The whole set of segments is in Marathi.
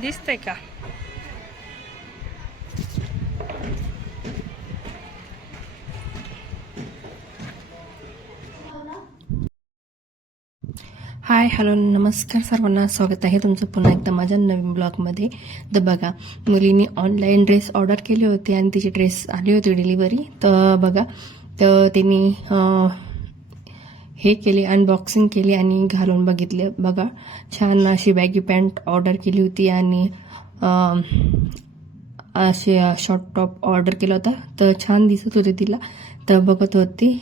दिसतंय का? हाय हॅलो नमस्कार सर्वांना, स्वागत आहे तुमचं पुन्हा एकदा माझ्या नवीन ब्लॉगमध्ये. तर बघा, मुलीने ऑनलाईन ड्रेस ऑर्डर केले होते आणि तिची ड्रेस आली होती डिलिव्हरी. तर बघा, तर तिने हे केले, अनबॉक्सिंग केली आणि घालून बघितले. बघा, छान अशी बॅगी पॅन्ट ऑर्डर केली होती आणि असे शॉर्ट टॉप ऑर्डर केला होता. तर छान दिसत होते तिला, तर बघत होती.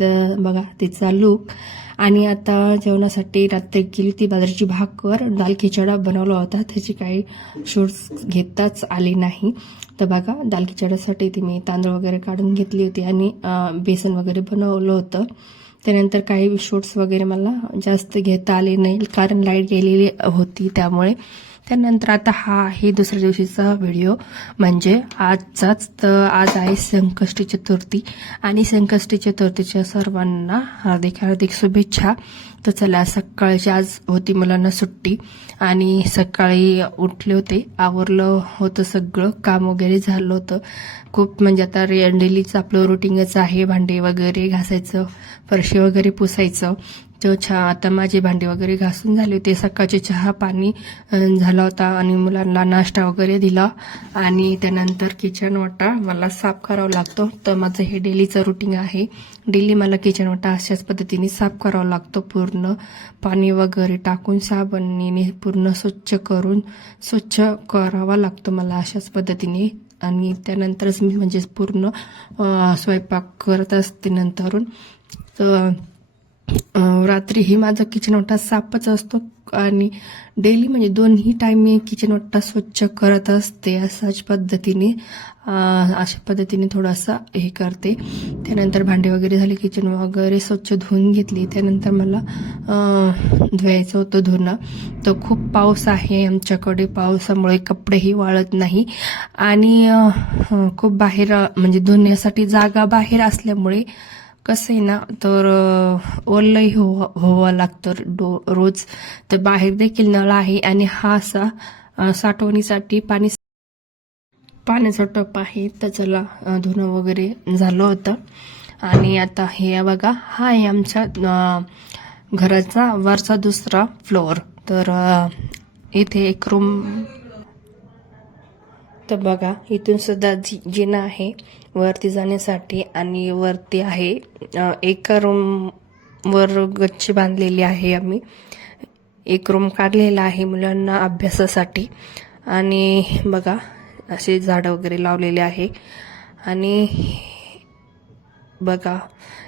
तर बघा तिचा लुक. आणि आता जेवणासाठी रात्री केली ती बाजरीची भाकर, दाल खिचडा बनवला होता. त्याची काही शूट्स घेताच आली नाही. तर बघा, दाल खिचड्यासाठी ती मी तांदूळ वगैरे काढून घेतली होती आणि बेसन वगैरे बनवलं होतं. त्यानंतर काही शूट्स वगैरे मला जास्त घेता आले नाही, कारण लाईट गेलेली होती त्यामुळे. त्यानंतर आता हा आहे दुसऱ्या दिवशीचा व्हिडिओ, म्हणजे आजचाच. तर आज आहे संकष्टी चतुर्थी आणि संकष्टी चतुर्थीच्या सर्वांना हार्दिक हार्दिक शुभेच्छा. तर चला, सकाळची आज होती मुलांना सुट्टी आणि सकाळी उठले होते, आवरलं होतं, सगळं काम वगैरे झालं होतं खूप. म्हणजे आता डेलीच आपलं रुटीनच आहे, भांडे वगैरे घासायचं, फरशी वगैरे पुसायचं. तो आता माझी भांडी वगैरे घासून झाली होती. सकाळचे चहा पाणी झाला होता आणि मुलांना नाश्ता वगैरे दिला. आणि त्यानंतर किचन वाटा मला साफ करावा लागतो. तर माझं हे डेलीचं रुटीन आहे. डेली मला किचन वाटा अशाच पद्धतीने साफ करावा लागतो, पूर्ण पाणी वगैरे टाकून साबणीने पूर्ण स्वच्छ करावा लागतो मला अशाच पद्धतीने. आणि त्यानंतरच मी म्हणजे पूर्ण स्वयंपाक करत असते नंतरून. तर रात्री ही माझा किचन वाटा साफच असतो आणि डेली म्हणजे दोन्ही टाइम मी किचन वाटा स्वच्छ करत असते. अशा पद्धतीने थोडासा हे करते. त्यानंतर भांडे वगैरे झाले, किचन वगैरे स्वच्छ धुवून घेतली. त्यानंतर मला धुवायचं होतं धुणं. तर खूप पाऊस आहे आमच्याकडे, पावसामुळे कपडेही वाळत नाही आणि खूप बाहेर म्हणजे धुण्यासाठी जागा बाहेर असल्यामुळे कसं आहे ना, तर ओलही व्हावं लागतं रोज. तर बाहेर देखील नळ आहे आणि हा असा साठवणीसाठी पाण्याचा टप आहे. तर चला, धुणं वगैरे झालं होतं. आणि आता हे बघा, हा आहे आमच्या घराचा वरचा दुसरा फ्लोअर. तर इथे एक रूम. तर बघा, इथून सुद्धा जिना आहे वरती जाण्यासाठी आणि वरती आहे एका रूम वर गच्ची बांधलेली आहे. आम्ही एक रूम काढलेला आहे मुलांना अभ्यासासाठी. आणि बघा, असे झाडं वगैरे लावलेले आहे. आणि बघा,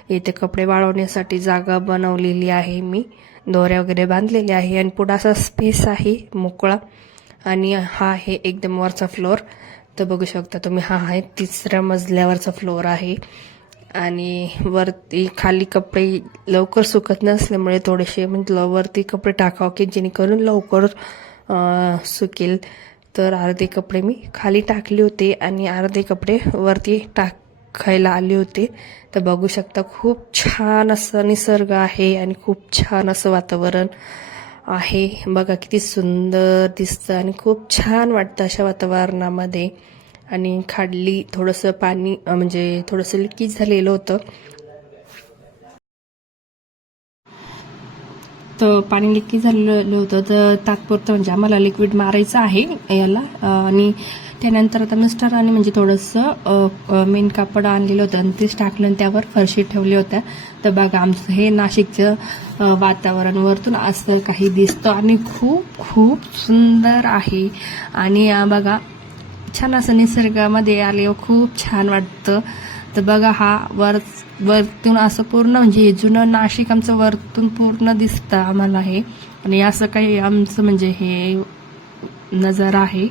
इथे कपडे वाळवण्यासाठी जागा बनवलेली आहे, मी दोऱ्या वगैरे बांधलेल्या आहे आणि पुढे असा स्पेस आहे मोकळा. आणि हा आहे एकदम वरचा फ्लोअर. तर बघू शकता तुम्ही, हा आहे 3ऱ्या मजल्यावरचा फ्लोअर आहे. आणि वरती खाली कपडे लवकर सुकत नसल्यामुळे थोडेसे म्हटलं वरती कपडे टाकावं की जेणेकरून लवकर सुकेल. तर अर्धे कपडे मी खाली टाकले होते आणि अर्धे कपडे वरती टाकायला आले होते. तर बघू शकता, खूप छान असं निसर्ग आहे आणि खूप छान असं वातावरण आहे. बघा किती सुंदर दिसतं आणि खूप छान वाटतं अशा वातावरणामध्ये. आणि खाली थोडंसं पाणी म्हणजे थोडंसं लिकेज झालेलं होतं. तर पाणी लिकेज झालेलं होतं, तर तात्पुरतं म्हणजे आम्हाला लिक्विड मारायचं आहे याला. आणि त्यानंतर आता मिस्टरांनी म्हणजे थोडंसं मेन कापड आणलेलं होतं आणि तेच टाकलं आणि त्यावर फरशी ठेवल्या होत्या. तर बघा, आमचं हे नाशिकचं वातावरण वरतून असं काही दिसतं आणि खूप खूप सुंदर आहे. आणि बघा, छान असं निसर्गामध्ये आल्यावर खूप छान वाटतं. तर बघा, हा वरतून असं पूर्ण म्हणजे जुनं नाशिक आमचं वरतून पूर्ण दिसतं आम्हाला हे. आणि असं काही आमचं म्हणजे हे नजारा आहे,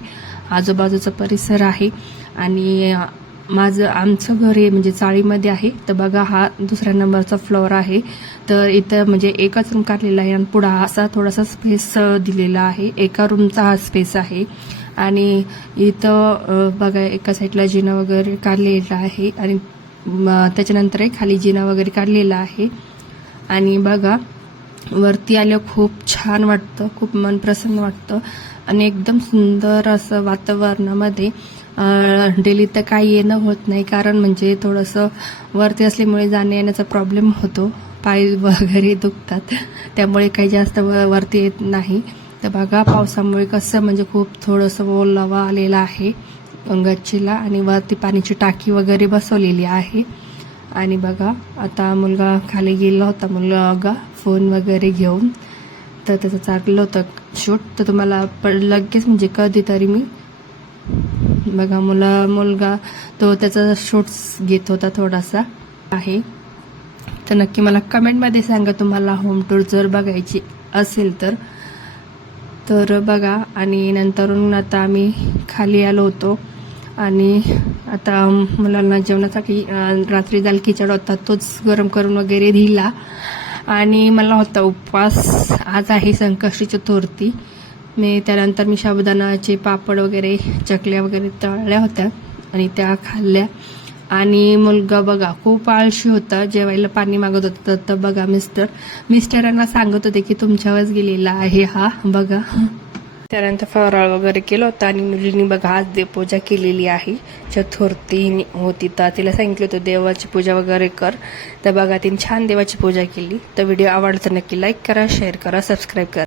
आजूबाजूचा परिसर आहे. आणि आमचं घर हे म्हणजे चाळीमध्ये आहे. तर बघा, हा 2ऱ्या नंबरचा फ्लोअर आहे. तर इथं म्हणजे एकच रूम काढलेला आहे आणि पुढं असा थोडासा स्पेस दिलेला आहे. एका रूमचा हा स्पेस आहे. आणि इथं बघा, एका साईडला जिना वगैरे काढलेला आहे आणि त्याच्यानंतर खाली जिना वगैरे काढलेला आहे. आणि बघा, वरती आल्यावर खूप छान वाटतं, खूप मन प्रसन्न वाटतं आणि एकदम सुंदर असं वातावरणामध्ये डेली तर काही येणं होत नाही, कारण म्हणजे थोडंसं वरती असल्यामुळे जाण्या येण्याचा प्रॉब्लेम होतो, पाय वगैरे दुखतात, त्यामुळे काही जास्त वरती येत नाही. तर बघा पावसामुळे कसं म्हणजे खूप थोडंसं ओलावा आलेला आहे गच्चीला आणि वरती पाण्याची टाकी वगैरे बसवलेली आहे. आणि बघा आता मुलगा खाली गेला होता, मुलगा फोन वगैरे घेऊन, तर त्याचं चाललं होतं शूट. तर तुम्हाला लगेच म्हणजे कधीतरी मी बघा मुलगा तो त्याचा शूट्स घेत होता थोडासा आहे. तर नक्की मला कमेंटमध्ये सांगा तुम्हाला होम टूर जर बघायची असेल तर बघा. आणि नंतरून आता आम्ही खाली आलो होतो आणि आता मुलांना जेवणासाठी रात्री दाल खिचड होता, तोच गरम करून वगैरे दिला. आणि मला होता उपवास, आज आहे संकष्टी चतुर्थी. त्यानंतर मी साबुदाणाचे पापड वगैरे चकल्या वगैरे तळल्या होत्या आणि त्या खाल्ल्या. आणि मुलगा बघा खूप आळशी होता, जेवायला पाणी मागत होता. तर बघा मिस्टरांना सांगत होते की तुमच्यावरच गेलेला आहे हा बघा. त्यानंतर फराळ वगैरे केलं होतं आणि मुलींनी बघा आज देवपूजा केलेली आहे. चतुर्थी होती तर तिला सांगितलं होतं देवाची पूजा वगैरे कर. तर बघा तिने छान देवाची पूजा केली. तर व्हिडिओ आवडला तर नक्की लाईक करा, शेअर करा, सबस्क्राईब करा.